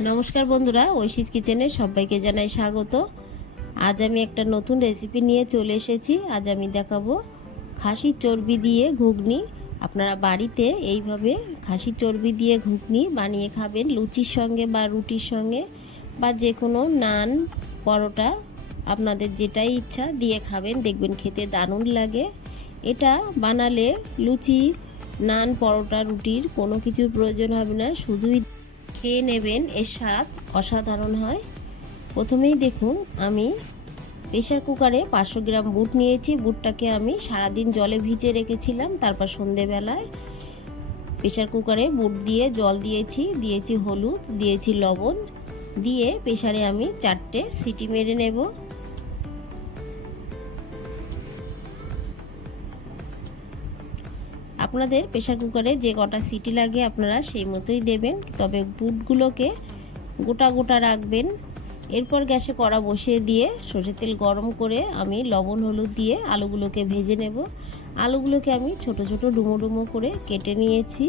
নমস্কার বন্ধুরা ঐশিস কিচেনে সবাইকে জানাই স্বাগত। আজ আমি একটা নতুন রেসিপি নিয়ে চলে এসেছি। আজ আমি দেখাবো খাসির চর্বি দিয়ে ঘুগনি। আপনারা বাড়িতে এইভাবে খাসির চর্বি দিয়ে ঘুগনি বানিয়ে খাবেন, লুচির সঙ্গে বা রুটির সঙ্গে বা যে কোনো নান, পরোটা, আপনাদের যেটাই ইচ্ছা দিয়ে খাবেন। দেখবেন খেতে দারুণ লাগে। এটা বানালে লুচি, নান, পরোটা, রুটির কোনো কিছুর প্রয়োজন হবে না। শুধুই খেয়ে নেবেন, এর স্বাদ অসাধারণ হয়। প্রথমেই দেখুন, আমি প্রেশার কুকারে পাঁচশো গ্রাম বুট নিয়েছি। বুটটাকে আমি সারাদিন জলে ভিজে রেখেছিলাম, তারপর সন্ধেবেলায় প্রেশার কুকারে বুট দিয়ে জল দিয়েছি। দিয়েছি হলুদ, দিয়েছি লবণ, দিয়ে প্রেশারে আমি চারটে সিটি মেরে নেব। আপনাদের প্রেশার কুকারে যে কটা সিটি লাগে আপনারা সেই মতোই দেবেন। তবে বুটগুলোকে গোটা গোটা রাখবেন। এরপর গ্যাসে কড়া বসিয়ে দিয়ে সরষের তেল গরম করে আমি লবণ, হলুদ দিয়ে আলুগুলোকে ভেজে নেব। আলুগুলোকে আমি ছোট ছোট ডুমো ডুমো করে কেটে নিয়েছি।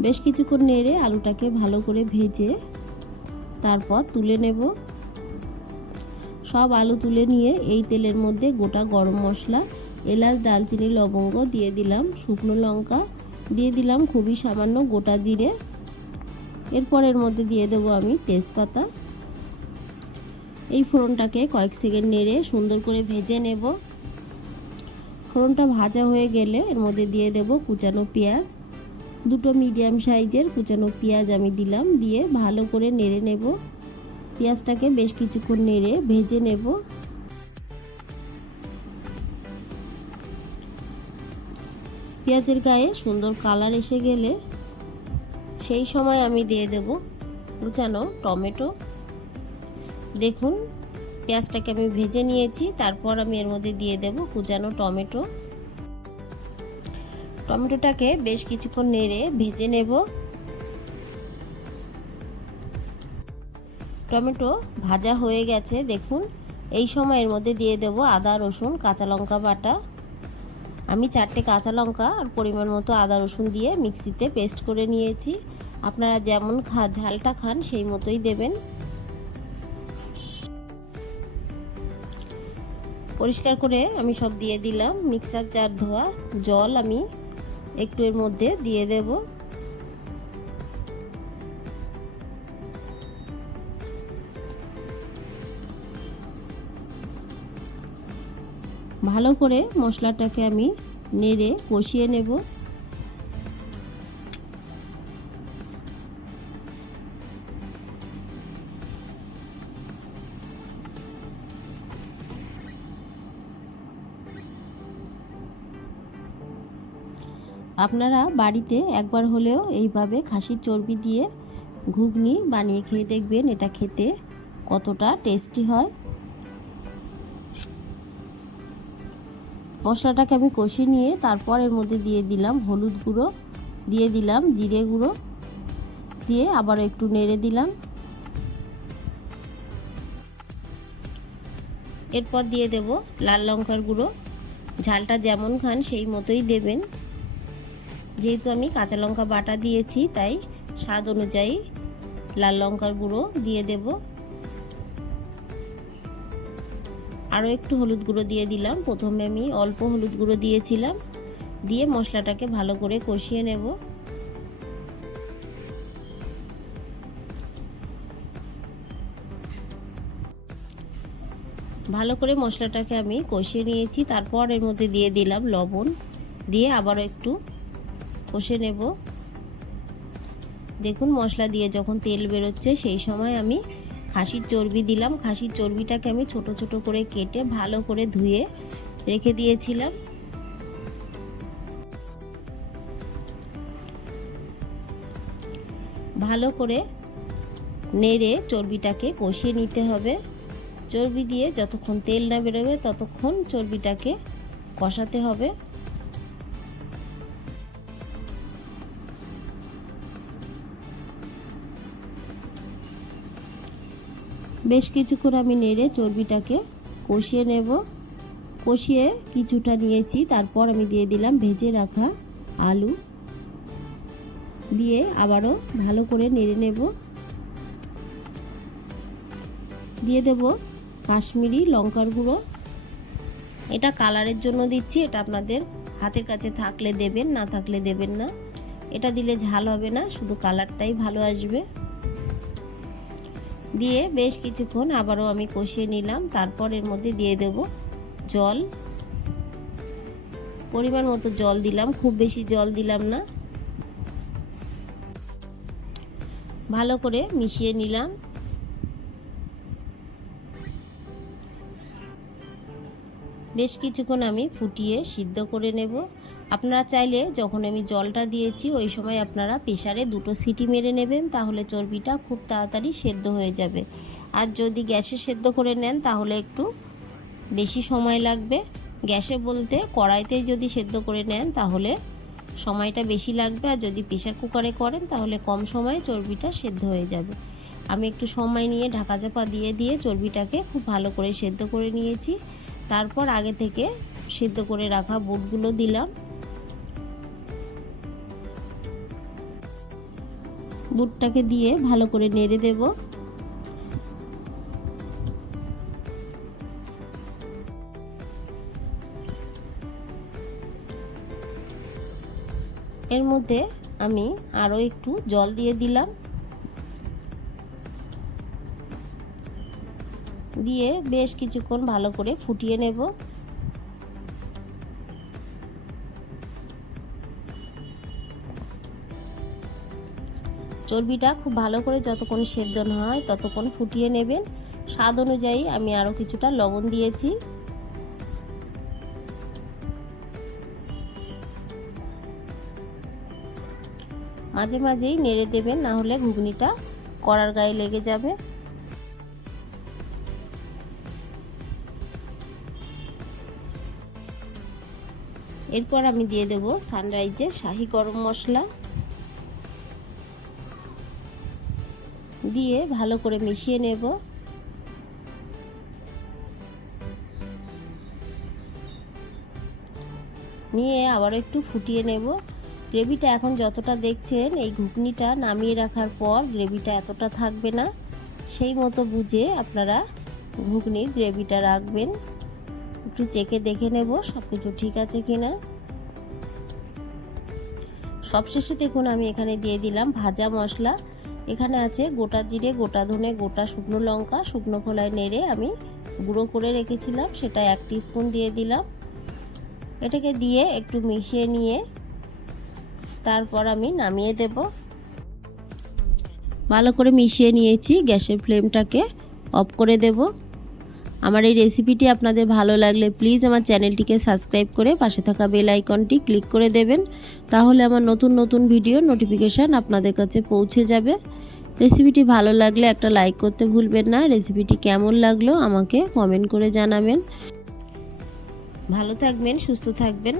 বেশ কিছুক্ষণ নেড়ে আলুটাকে ভালো করে ভেজে তারপর তুলে নেব। সব আলু তুলে নিয়ে এই তেলের মধ্যে গোটা গরম মশলা, এলাচ দালচিনি লবঙ্গ দিয়ে দিলাম, শুকনো লঙ্কা দিয়ে দিলাম খুবই সামান্য গোটা জিরে। এরপর এর মধ্যে দিয়ে দেবো আমি তেজপাতা। এই ফোড়নটাকে কয়েক সেকেন্ড নেড়ে সুন্দর করে ভেজে নেব। ফোড়নটা ভাজা হয়ে গেলে এর মধ্যে দিয়ে দেব কুচানো পেঁয়াজ। দুটো মিডিয়াম সাইজের কুচানো পেঁয়াজ আমি দিলাম, দিয়ে ভালো করে নেড়ে নেব। পেঁয়াজটাকে বেশ কিছুক্ষণ নেড়ে ভেজে নেব। পেঁয়াজের গায়ে সুন্দর কালার এসে গেলে সেই সময় আমি দিয়ে দেব কুচানো টমেটো। দেখুন, পেঁয়াজটাকে আমি ভেজে নিয়েছি, তারপর আমি এর মধ্যে দিয়ে দেব কুচানো টমেটো। টমেটোটাকে বেশ কিছুক্ষণ নেড়ে ভেজে নেব। টমেটো ভাজা হয়ে গেছে, দেখুন। এই সময়ের মধ্যে দিয়ে দেব আদা, রসুন, কাঁচা লঙ্কা বাটা। আমি চারটে কাঁচা লঙ্কা আর পরিমাণ মতো আদা, রসুন দিয়ে মিক্সিতে পেস্ট করে নিয়েছি। আপনারা যেমন খা, ঝালটা খান, সেই মতোই দেবেন। পরিষ্কার করে আমি সব দিয়ে দিলাম। মিক্সার জার ধোয়া জল আমি একটু এর মধ্যে দিয়ে দেবো। ভালো করে মশলাটাকে আমি নেড়ে কষিয়ে নেব। আপনারা বাড়িতে একবার হলেও এইভাবে খাসির চর্বি দিয়ে ঘুগনি বানিয়ে খেয়ে দেখবেন, এটা খেতে কতটা টেস্টি হয়। মশলাটাকে আমি কষিয়ে নিয়ে তারপর এর মধ্যে দিয়ে দিলাম হলুদ গুঁড়ো, দিয়ে দিলাম জিরে গুঁড়ো, দিয়ে আবার একটু নেড়ে দিলাম। এরপর দিয়ে দেব লাল লঙ্কার গুঁড়ো। ঝালটা যেমন খান সেই মতোই দেবেন। যেহেতু আমি কাঁচা লঙ্কা বাটা দিয়েছি, তাই স্বাদ অনুযায়ী লাল লঙ্কার গুঁড়ো দিয়ে দেবো। আরও একটু হলুদ গুঁড়ো দিয়ে দিলাম। প্রথমে আমি অল্প হলুদ গুঁড়ো দিয়েছিলাম। দিয়ে মশলাটাকে ভালো করে কষিয়ে নেব। ভালো করে মশলাটাকে আমি কষিয়ে নিয়েছি। তারপর এর মধ্যে দিয়ে দিলাম লবণ। দিয়ে আবারও একটু কষে নেব। দেখুন মশলা দিয়ে যখন তেল বেরোচ্ছে, সেই সময় আমি খাসির চর্বি দিলাম। খাসির চর্বিটাকে আমি ছোট ছোট করে কেটে ভালো করে ধুয়ে রেখে দিয়েছিলাম। ভালো করে নেড়ে চর্বিটাকে কষিয়ে নিতে হবে। চর্বি দিয়ে যতক্ষণ তেল না বেরোবে ততক্ষণ চর্বিটাকে কষাতে হবে। বেশ কিছুক্ষণ আমি নেড়ে চর্বিটাকে কষিয়ে নেব। কষিয়ে কিছুটা নিয়েছি, তারপর আমি দিয়ে দিলাম ভেজে রাখা আলু। দিয়ে আবারও ভালো করে নেড়ে নেব। দিয়ে দেব কাশ্মীরি লঙ্কার গুঁড়ো। এটা কালারের জন্য দিচ্ছি, এটা আপনাদের হাতের কাছে থাকলে দেবেন, না থাকলে দেবেন না। এটা দিলে ঝাল হবে না, শুধু কালারটাই ভালো আসবে। দিয়ে বেশ কিছুক্ষণ আবারও আমি কষিয়ে নিলাম। তারপর এর মধ্যে দিয়ে দেব জল। পরিমাণ মতো জল দিলাম, খুব বেশি জল দিলাম না। ভালো করে মিশিয়ে নিলাম। বেশ কিছুক্ষণ আমি ফুটিয়ে সিদ্ধ করে নেব। আপনারা চাইলে যখন আমি জলটা দিয়েছি, ওই সময় আপনারা প্রেশারে দুটো সিটি মেরে নেবেন, তাহলে চর্বিটা খুব তাড়াতাড়ি সেদ্ধ হয়ে যাবে। আর যদি গ্যাসে সেদ্ধ করে নেন, তাহলে একটু বেশি সময় লাগবে। গ্যাসে বলতে কড়াইতে যদি সেদ্ধ করে নেন, তাহলে সময়টা বেশি লাগবে। আর যদি প্রেশার কুকারে করেন, তাহলে কম সময়ে চর্বিটা সেদ্ধ হয়ে যাবে। আমি একটু সময় নিয়ে ঢাকা চাপা দিয়ে দিয়ে চর্বিটাকে খুব ভালো করে সেদ্ধ করে নিয়েছি। তারপর আগে থেকে সিদ্ধ করে রাখা বুটগুলো দিলাম। বুটটাকে দিয়ে ভালো করে নেড়ে দেব। এর মধ্যে আমি আরও একটু জল দিয়ে দিলাম। দিয়ে বেশ কিছুক্ষণ ভালো করে ফুটিয়ে নেব। চর্বিটা খুব ভালো করে যতক্ষণ সেদ্ধ না হয় ততক্ষণ ফুটিয়ে নেবেন। স্বাদ অনুযায়ী আমি আরও কিছুটা লবণ দিয়েছি। মাঝে মাঝেই নেড়ে দেবেন, না হলে ঘুগনিটা কড়ার গায়ে লেগে যাবে। এরপর আমি দিয়ে দেব সানরাইজের শাহি গরম মশলা। দিয়ে ভালো করে মিশিয়ে নেব। নিয়ে আবার একটু ফুটিয়ে নেব। গ্রেভিটা এখন যতটা দেখছেন, এই ঘুগনিটা নামিয়ে রাখার পর গ্রেভিটা এতটা থাকবে না। সেই মতো বুঝে আপনারা ঘুগনির গ্রেভিটা রাখবেন। একটু চেকে দেখে নেব সব কিছু ঠিক আছে কি কিনা। সবশেষে দেখুন, আমি এখানে দিয়ে দিলাম ভাজা মশলা। এখানে আছে গোটা জিরে, গোটা ধনে, গোটা শুকনো লঙ্কা, শুকনো খোলায় নেড়ে আমি গুঁড়ো করে রেখেছিলাম। সেটা এক স্পুন দিয়ে দিলাম। এটাকে দিয়ে একটু মিশিয়ে নিয়ে তারপর আমি নামিয়ে দেব। ভালো করে মিশিয়ে নিয়েছি, গ্যাসের ফ্লেমটাকে অফ করে দেব। আমার এই রেসিপিটি আপনাদের ভালো লাগলে প্লিজ আমার চ্যানেলটিকে সাবস্ক্রাইব করে পাশে থাকা বেল আইকনটি ক্লিক করে দেবেন। তাহলে আমার নতুন নতুন ভিডিও নোটিফিকেশান আপনাদের কাছে পৌঁছে যাবে। রেসিপিটি ভালো লাগলে একটা লাইক করতে ভুলবেন না। রেসিপিটি কেমন লাগল আমাকে কমেন্ট করে জানাবেন। ভালো থাকবেন, সুস্থ থাকবেন।